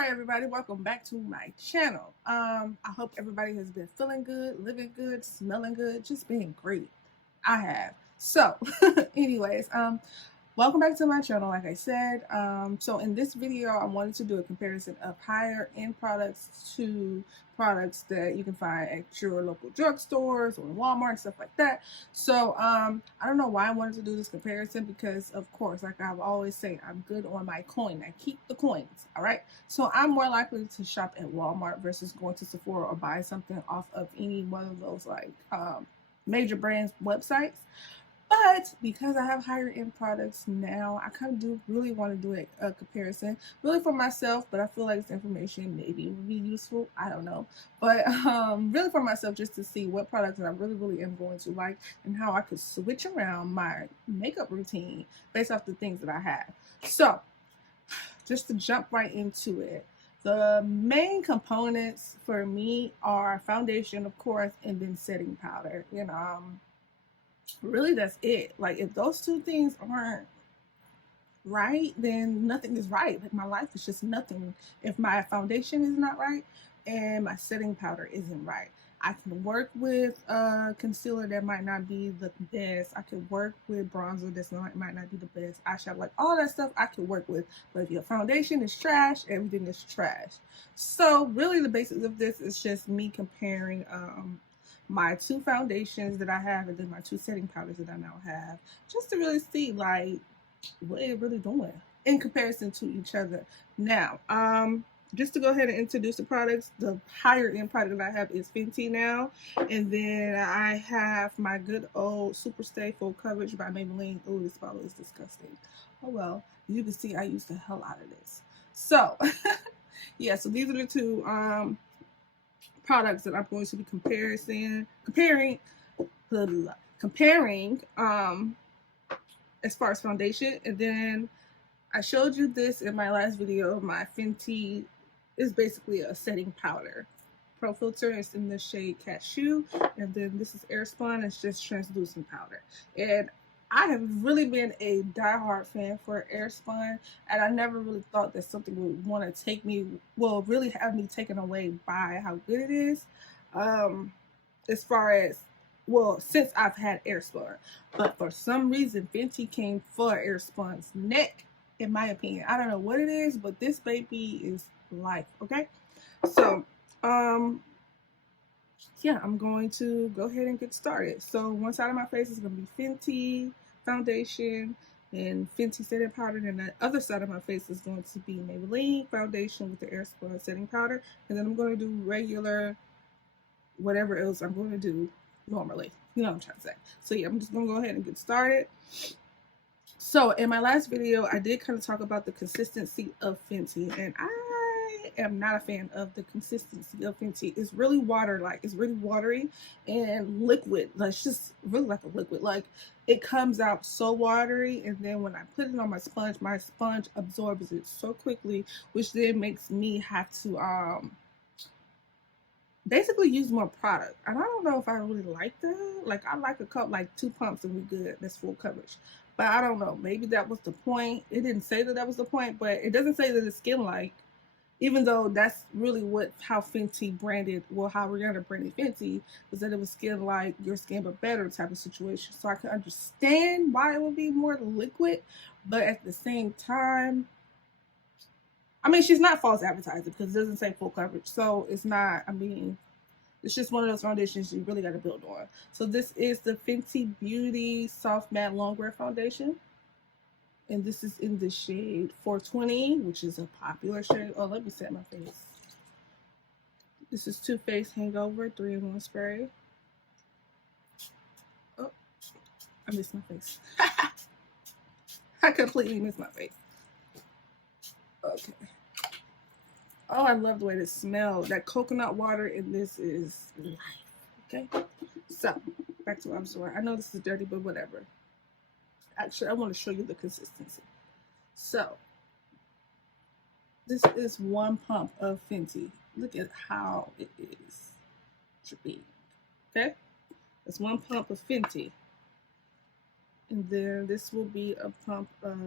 Alright everybody, welcome back to my channel. I hope everybody has been feeling good, living good, smelling good, just being great. I have. So, anyways, welcome back to my channel. Like I said, so in this video, I wanted to do a comparison of higher end products to products that you can find at your local drugstores or Walmart and stuff like that. So, I don't know why I wanted to do this comparison because, of course, like I've always said, I'm good on my coin. I keep the coins. All right. So I'm more likely to shop at Walmart versus going to Sephora or buy something off of any one of those like major brands websites. But because I have higher end products now, I kind of do really want to do a comparison, really for myself. But I feel like this information maybe would be useful. I don't know, but really for myself, just to see what products that I really am going to like and how I could switch around my makeup routine based off the things that I have. So just to jump right into it. The main components for me are foundation, of course, and then setting powder. Really that's it. Like if those two things aren't right, then nothing is right. Like my life is just nothing if my foundation is not right and my setting powder isn't right. I can work with concealer that might not be the best. I can work with bronzer that might not be the best. Eyeshadow, like all that stuff I can work with. But if your foundation is trash, everything is trash. So really the basics of this is just me comparing my two foundations that I have and then my two setting powders that I now have, just to really see like what it really doing in comparison to each other. Now, just to go ahead and introduce the products, the higher end product that I have is Fenty now, and then I have my good old Super Stay Full Coverage by Maybelline. Oh, this bottle is disgusting. Oh well, you can see I used the hell out of this. So yeah, so these are the two products that I'm going to be comparing as far as foundation. And then I showed you this in my last video. My Fenty is basically a setting powder. Pro Filter is in the shade Cashew, and then this is Airspun. It's just translucent powder. And I have really been a diehard fan for Airspun, and I never really thought that something would want to take me, well, really have me taken away by how good it is. As far as, well, since I've had Airspun, but for some reason Fenty came for Airspun's neck, in my opinion. I don't know what it is, but this baby is life. Okay, so yeah, I'm going to go ahead and get started. So one side of my face is going to be Fenty foundation and Fenty setting powder, and the other side of my face is going to be Maybelline foundation with the Airspun setting powder, and then I'm going to do regular whatever else I'm going to do normally. You know what I'm trying to say. So yeah, I'm just going to go ahead and get started. So in my last video, I did kind of talk about the consistency of Fenty, and I am not a fan of the consistency of Fenty. It's really water-like. It's really watery and liquid. Like, it's just really like a liquid. Like, it comes out so watery, and then when I put it on my sponge absorbs it so quickly, which then makes me have to basically use more product. And I don't know if I really like that. Like, I like a cup, like 2 pumps and we good. That's full coverage. But I don't know. Maybe that was the point. It didn't say that was the point, but it doesn't say that it's skin-like. Even though that's really how Fenty branded, well, how Rihanna branded Fenty, was that it was skin-like, your skin but better type of situation. So I can understand why it would be more liquid, but at the same time, I mean, she's not false advertising because it doesn't say full coverage. So it's not, I mean, it's just one of those foundations you really got to build on. So this is the Fenty Beauty Soft Matte Longwear Foundation. And this is in the shade 420, which is a popular shade. Oh, let me set my face. This is Too Faced Hangover 3-in-1 Spray. Oh, I missed my face. I completely missed my face. Okay. Oh, I love the way this smells. That coconut water in this is life. Okay. So, back to what I'm saying. I know this is dirty, but whatever. Actually, I want to show you the consistency. So, this is 1 pump of Fenty. Look at how it is dripping. Okay? That's 1 pump of Fenty. And then this will be a pump of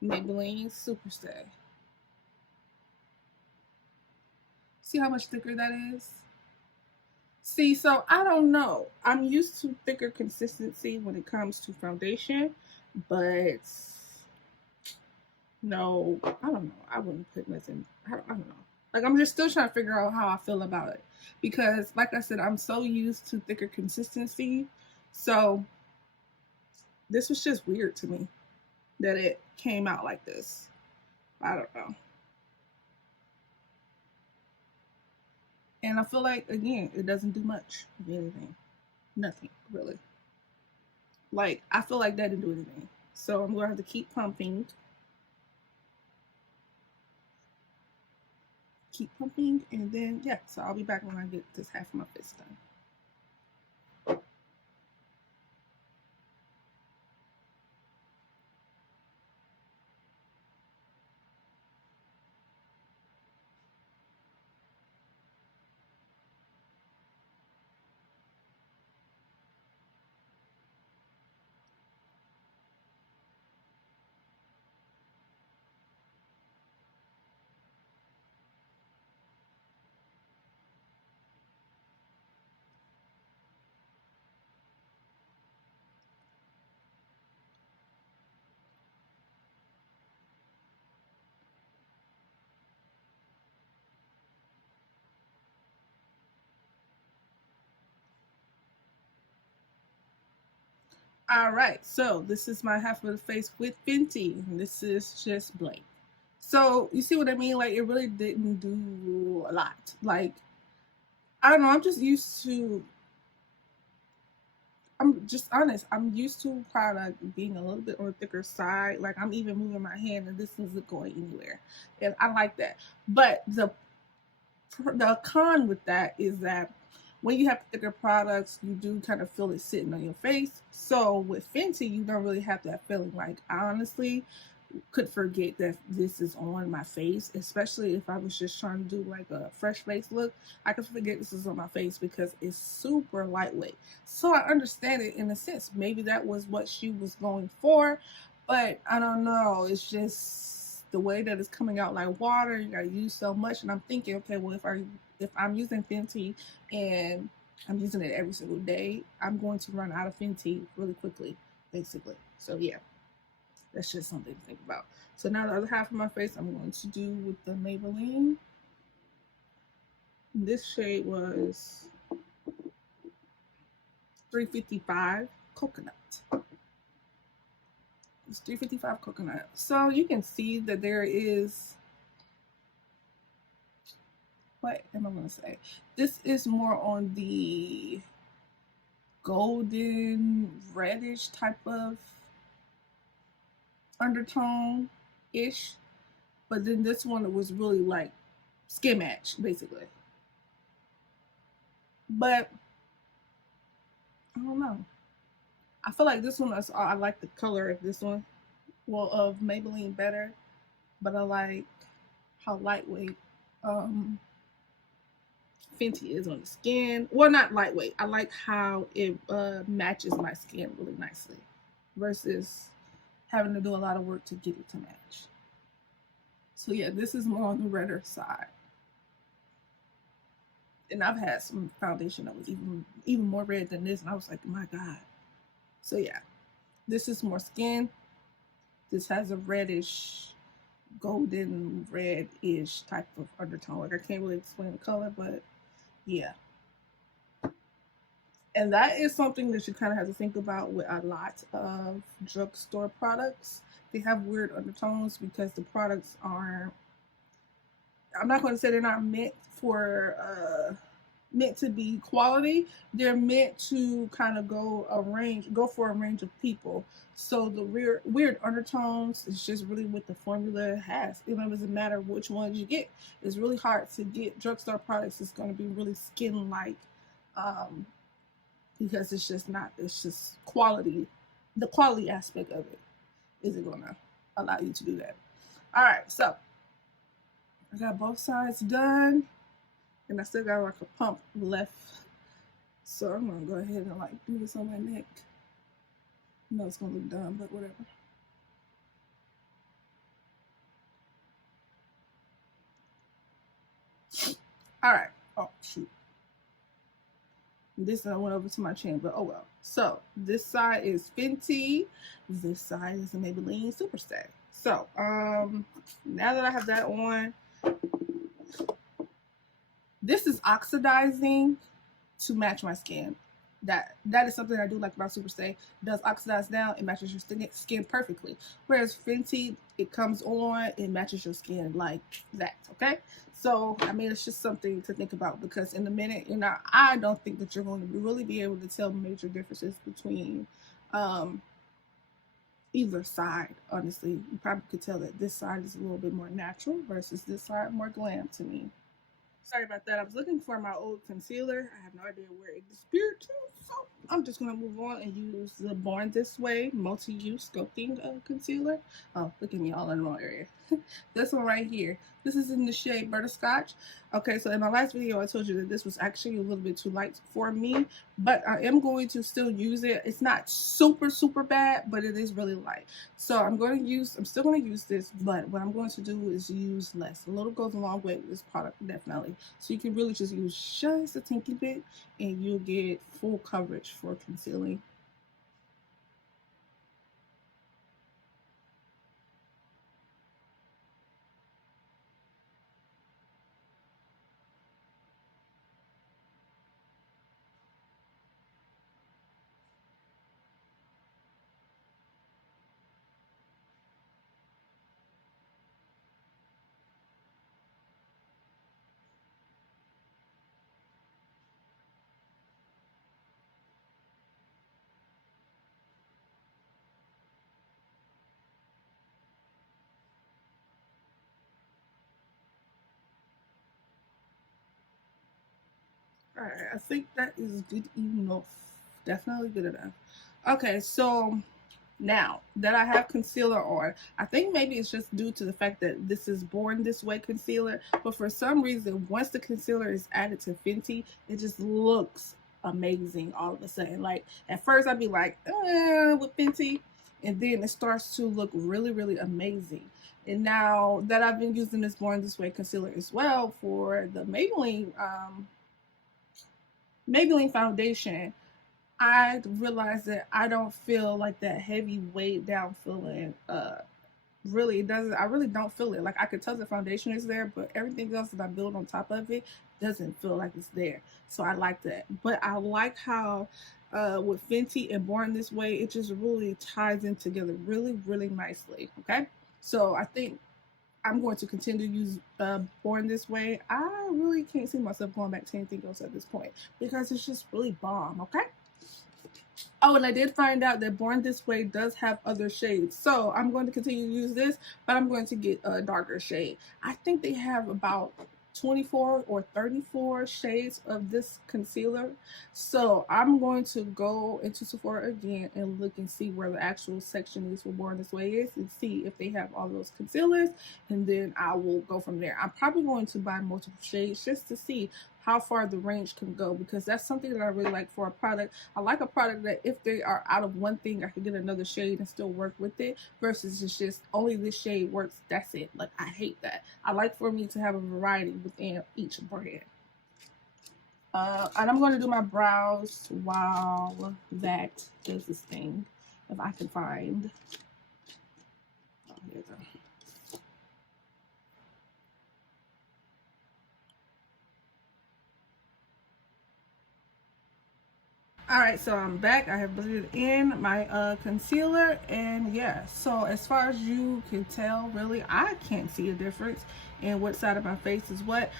Maybelline Super Stay. See how much thicker that is? See, so I don't know. I'm used to thicker consistency when it comes to foundation, but no, I don't know. I wouldn't put nothing. I don't know. Like, I'm just still trying to figure out how I feel about it because, like I said, I'm so used to thicker consistency. So this was just weird to me that it came out like this. I don't know. And I feel like, again, it doesn't do much of anything. Nothing, really. Like, I feel like that didn't do anything. So I'm going to have to keep pumping. Keep pumping. And then, yeah, so I'll be back when I get this half of my face done. All right, so this is my half of the face with Fenty, and this is just blank. So you see what I mean? Like, it really didn't do a lot. Like, I don't know. I'm just used to. I'm just honest. I'm used to kind of being a little bit on the thicker side. Like, I'm even moving my hand, and this isn't going anywhere, and I like that. But the con with that is that when you have thicker products, you do kind of feel it sitting on your face. So with Fenty, you don't really have that feeling. Like, I honestly could forget that this is on my face, especially if I was just trying to do like a fresh face look. I could forget this is on my face because it's super lightweight. So I understand it in a sense. Maybe that was what she was going for, but I don't know. It's just the way that it's coming out like water. You gotta use so much, and I'm thinking, okay, well, if I'm using Fenty and I'm using it every single day, I'm going to run out of Fenty really quickly, basically. So yeah. That's just something to think about. So now the other half of my face I'm going to do with the Maybelline. This shade was 355 Coconut. It's 355 Coconut. So you can see that there is, what am I going to say? This is more on the golden reddish type of undertone ish, but then this one was really like skin match basically. But I don't know. I feel like this one is, I like the color of this one, well, of Maybelline better, but I like how lightweight Fenty is on the skin. Well, not lightweight. I like how it matches my skin really nicely versus having to do a lot of work to get it to match. So yeah, this is more on the redder side. And I've had some foundation that was even more red than this, and I was like, my God. So yeah, this is more skin. This has a reddish, golden red-ish type of undertone. Like, I can't really explain the color, but yeah. And that is something that you kind of have to think about with a lot of drugstore products. They have weird undertones because the products are, I'm not going to say they're not meant to be quality. They're meant to kind of go for a range of people. So the weird undertones is just really what the formula has. It doesn't matter which ones you get. It's really hard to get drugstore products that's going to be really skin like, because it's just not. It's just quality. The quality aspect of it isn't going to allow you to do that. All right, so I got both sides done, and I still got like a pump left. So I'm gonna go ahead and like do this on my neck. I know it's gonna look dumb, but whatever. All right. Oh shoot. This one went over to my chin, but oh well. So this side is Fenty. This side is a Maybelline Superstay. So now that I have that on, this is oxidizing to match my skin. That is something I do like about Superstay. It does oxidize down, it matches your skin perfectly. Whereas Fenty, it comes on, it matches your skin like that, okay? So, I mean, it's just something to think about, because in a minute, you know, I don't think that you're going to really be able to tell major differences between either side, honestly. You probably could tell that this side is a little bit more natural versus this side more glam to me. Sorry about that. I was looking for my old concealer. I have no idea where it disappeared to. So I'm just going to move on and use the Born This Way multi-use sculpting concealer. Oh, look at me all in the wrong area. This one right here. This is in the shade Butterscotch. Okay, so in my last video, I told you that this was actually a little bit too light for me, but I am going to still use it. It's not super, super bad, but it is really light. So I'm still going to use this, but what I'm going to do is use less. A little goes a long way with this product, definitely. So you can really just use just a tinky bit, and you'll get full coverage for concealing. Alright, I think that is good enough. Definitely good enough. Okay, so now that I have concealer on, I think maybe it's just due to the fact that this is Born This Way concealer, but for some reason, once the concealer is added to Fenty, it just looks amazing all of a sudden. Like, at first I'd be like, with Fenty, and then it starts to look really, really amazing. And now that I've been using this Born This Way concealer as well for the Maybelline foundation, I realized that I don't feel like that heavy weighed down feeling. Really, it doesn't. I really don't feel it. Like, I could tell the foundation is there, but everything else that I build on top of it doesn't feel like it's there. So I like that. But I like how with Fenty and Born This Way, it just really ties in together really, really nicely. Okay, so I think I'm going to continue to use Born This Way. I really can't see myself going back to anything else at this point, because it's just really bomb, okay? Oh, and I did find out that Born This Way does have other shades. So I'm going to continue to use this, but I'm going to get a darker shade. I think they have about 24 or 34 shades of this concealer. So I'm going to go into Sephora again and look and see where the actual section is for Born This Way is, and see if they have all those concealers, and then I will go from there. I'm probably going to buy multiple shades just to see how far the range can go, because that's something that I really like for a product. I like a product that if they are out of one thing, I can get another shade and still work with it, versus it's just only this shade works, that's it. Like, I hate that. I like for me to have a variety within each brand. And I'm going to do my brows while that does this thing, if I can find. Oh, here we go. Alright, so I'm back. I have blended in my concealer, and yeah, so as far as you can tell, really, I can't see a difference in what side of my face is what.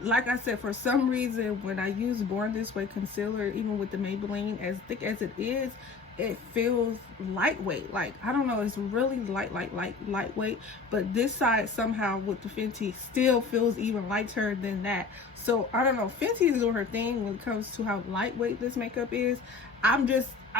Like I said, for some reason, when I use Born This Way concealer, even with the Maybelline, as thick as it is, it feels lightweight. Like, I don't know, it's really lightweight, but this side somehow with the Fenty still feels even lighter than that. So I don't know, Fenty is doing her thing when it comes to how lightweight this makeup is. I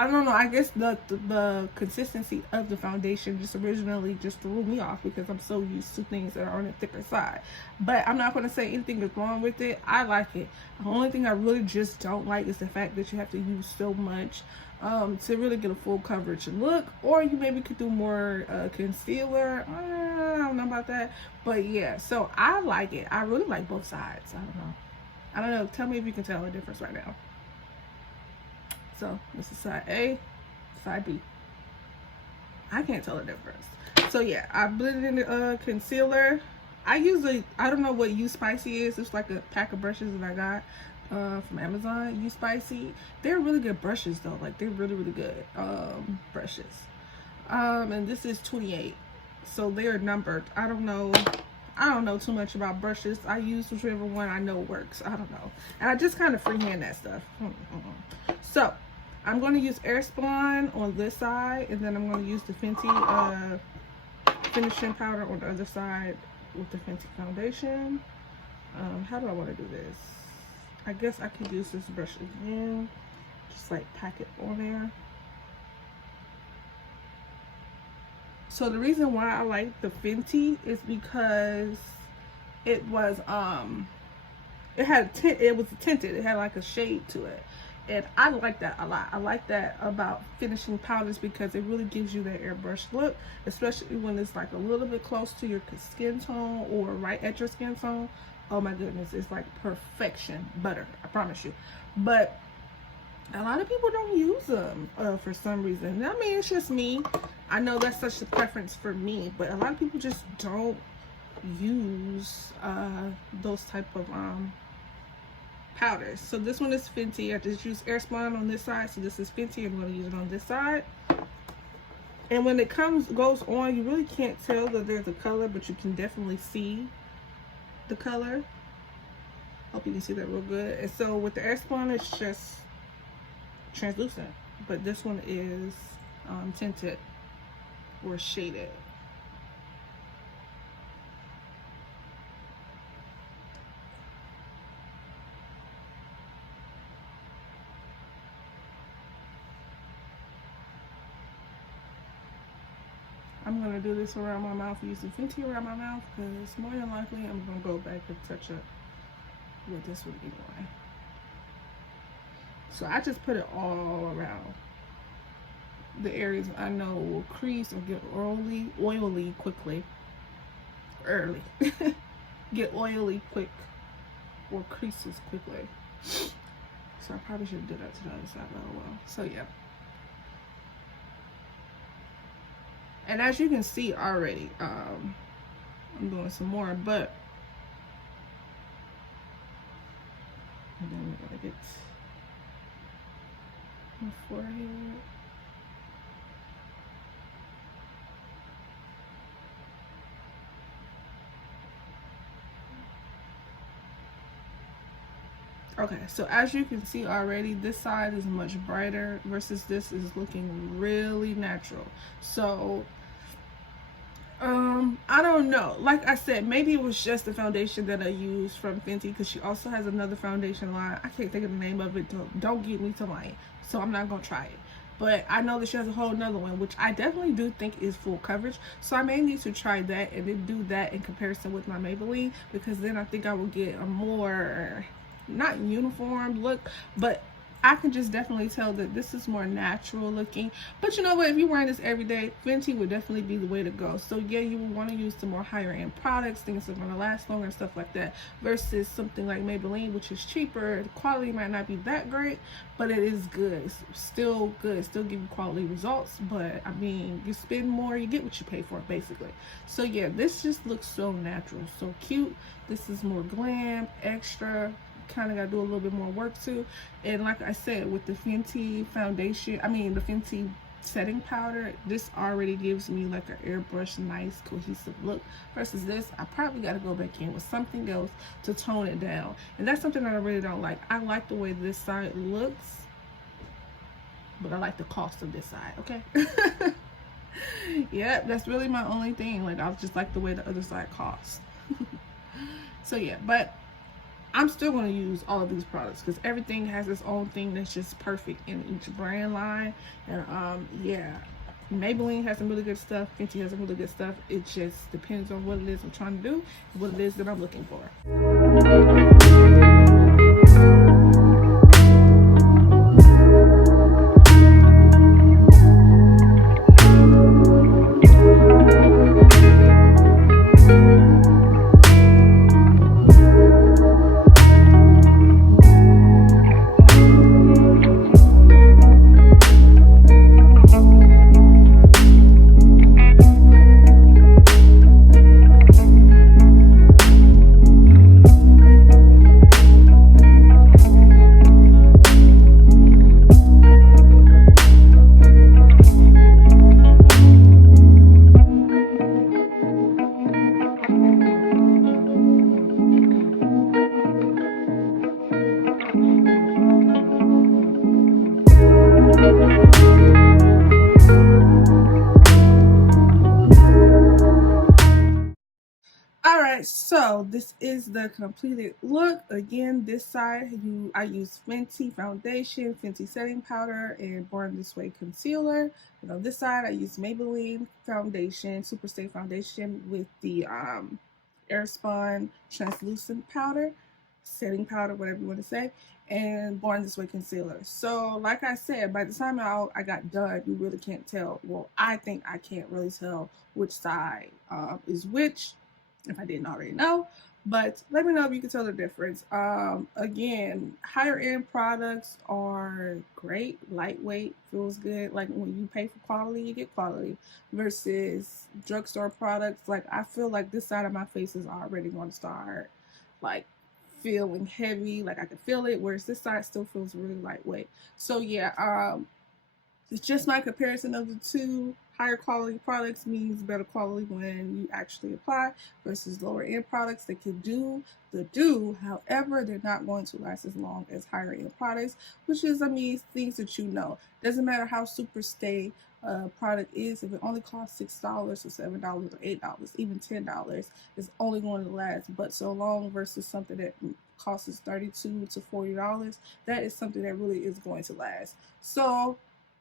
don't know, I guess the consistency of the foundation just originally just threw me off because I'm so used to things that are on the thicker side. But I'm not going to say anything is wrong with it. I like it. The only thing I really just don't like is the fact that you have to use so much to really get a full coverage look, or you maybe could do more concealer. I don't know about that, but yeah, so I like it. I really like both sides. I don't know, tell me if you can tell the difference right now. So this is side A, side B. I can't tell the difference. So yeah, I blended in the concealer. I don't know what U Spicy is. It's like a pack of brushes that I got from Amazon. U Spicy. They're really good brushes though. Like they're really, really good brushes. And this is 28. So they're numbered. I don't know too much about brushes. I use whichever one I know works. I don't know. And I just kind of freehand that stuff. So I'm going to use Airspun on this side, and then I'm going to use the Fenty finishing powder on the other side with the Fenty foundation. How do I want to do this? I guess I could use this brush again. Just like pack it on there. So the reason why I like the Fenty is because it was it was tinted. It had like a shade to it. And I like that a lot. I like that about finishing powders because it really gives you that airbrush look, especially when it's like a little bit close to your skin tone or right at your skin tone. Oh my goodness, it's like perfection. Butter, I promise you. But a lot of people don't use them for some reason. I mean, it's just me. I know that's such a preference for me, but a lot of people just don't use those type of powders. So this one is Fenty. I just use Airspun on this side, so this is Fenty. I'm going to use it on this side. And when it goes on, you really can't tell that there's a color, but you can definitely see the color. Hope you can see that real good. And so with the Airspun, it's just translucent, but this one is tinted or shaded. I'm going to do this around my mouth, using Fenty around my mouth, because more than likely I'm going to go back and touch up with this one anyway. So I just put it all around the areas I know will crease or get oily quickly. Get oily quick or creases quickly. So I probably should do that to the other side as well. So yeah. And as you can see already, I'm doing some more, but and then we gotta get my forehead. Okay, so as you can see already, this side is much brighter versus this is looking really natural. So I don't know, like I said, maybe it was just the foundation that I used from Fenty, because she also has another foundation line. I can't think of the name of it. Don't get me to lying, so I'm not gonna try it. But I know that she has a whole nother one, which I definitely do think is full coverage. So I may need to try that and then do that in comparison with my Maybelline, because then I think I will get a more, not uniform look, but I can just definitely tell that this is more natural looking. But you know what, if you're wearing this every day, Fenty would definitely be the way to go. So yeah, you would want to use the more higher end products, things that are going to last longer and stuff like that, versus something like Maybelline, which is cheaper. The quality might not be that great, but it is good. It's still good, still give you quality results. But I mean, you spend more, you get what you pay for, basically. So yeah, this just looks so natural, so cute. This is more glam, extra. Kind of got to do a little bit more work too. And like I said, with the Fenty foundation, the Fenty setting powder, this already gives me like an airbrush nice cohesive look, versus this I probably got to go back in with something else to tone it down. And that's something that I really don't like. I like the way this side looks, but I like the cost of this side. Okay. Yeah, that's really my only thing. Like, I just like the way the other side costs. So yeah, but I'm still going to use all of these products because everything has its own thing that's just perfect in each brand line. And yeah, Maybelline has some really good stuff. Fenty has some really good stuff. It just depends on what it is I'm trying to do, what it is that I'm looking for. Alright, so this is the completed look. Again, this side I use Fenty foundation, Fenty setting powder, and Born This Way concealer. And on this side I use Maybelline foundation, Super Stay foundation with the Airspun translucent powder, setting powder, whatever you want to say, and Born This Way concealer. So like I said, by the time I got done, you really can't tell. Well, I think I can't really tell which side is which, if I didn't already know. But let me know if you can tell the difference. Again, higher end products are great, lightweight, feels good. Like when you pay for quality, you get quality. Versus drugstore products, like I feel like this side of my face is already going to start like feeling heavy, like I can feel it. Whereas this side still feels really lightweight. So yeah, it's just my comparison of the two. Higher quality products means better quality when you actually apply versus lower end products that can do the do. However, they're not going to last as long as higher end products, which is, I mean, things that you know. Doesn't matter how super stay product is, if it only costs $6 or $7 or $8, even $10, it's only going to last but so long versus something that costs $32 to $40. That is something that really is going to last. So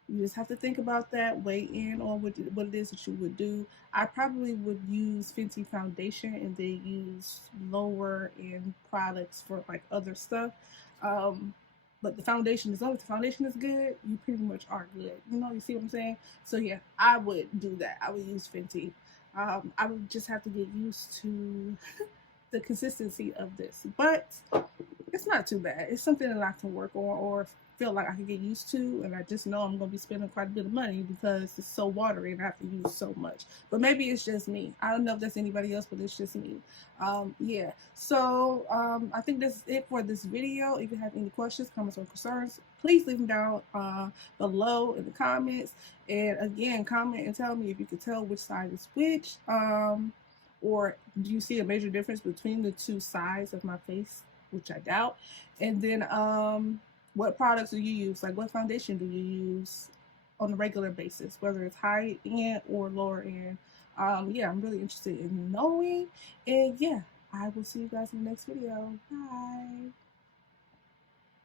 you just have to think about that, weigh in on what it is that you would do. I probably would use Fenty foundation and then use lower end products for like other stuff. But the foundation, as long as the foundation is good, you pretty much are good. You know, you see what I'm saying? So yeah, I would do that. I would use Fenty. I would just have to get used to the consistency of this, but it's not too bad. It's something that I can work on or feel like I can get used to, and I just know I'm going to be spending quite a bit of money because it's so watery and I have to use so much. But maybe it's just me. I don't know if that's anybody else, but it's just me. Yeah. So I think that's it for this video. If you have any questions, comments, or concerns, please leave them down below in the comments. And again, comment and tell me if you could tell which side is which. Or do you see a major difference between the two sides of my face, which I doubt. And then what products do you use? Like what foundation do you use on a regular basis, whether it's high end or lower end? Yeah, I'm really interested in knowing. And yeah, I will see you guys in the next video. Bye.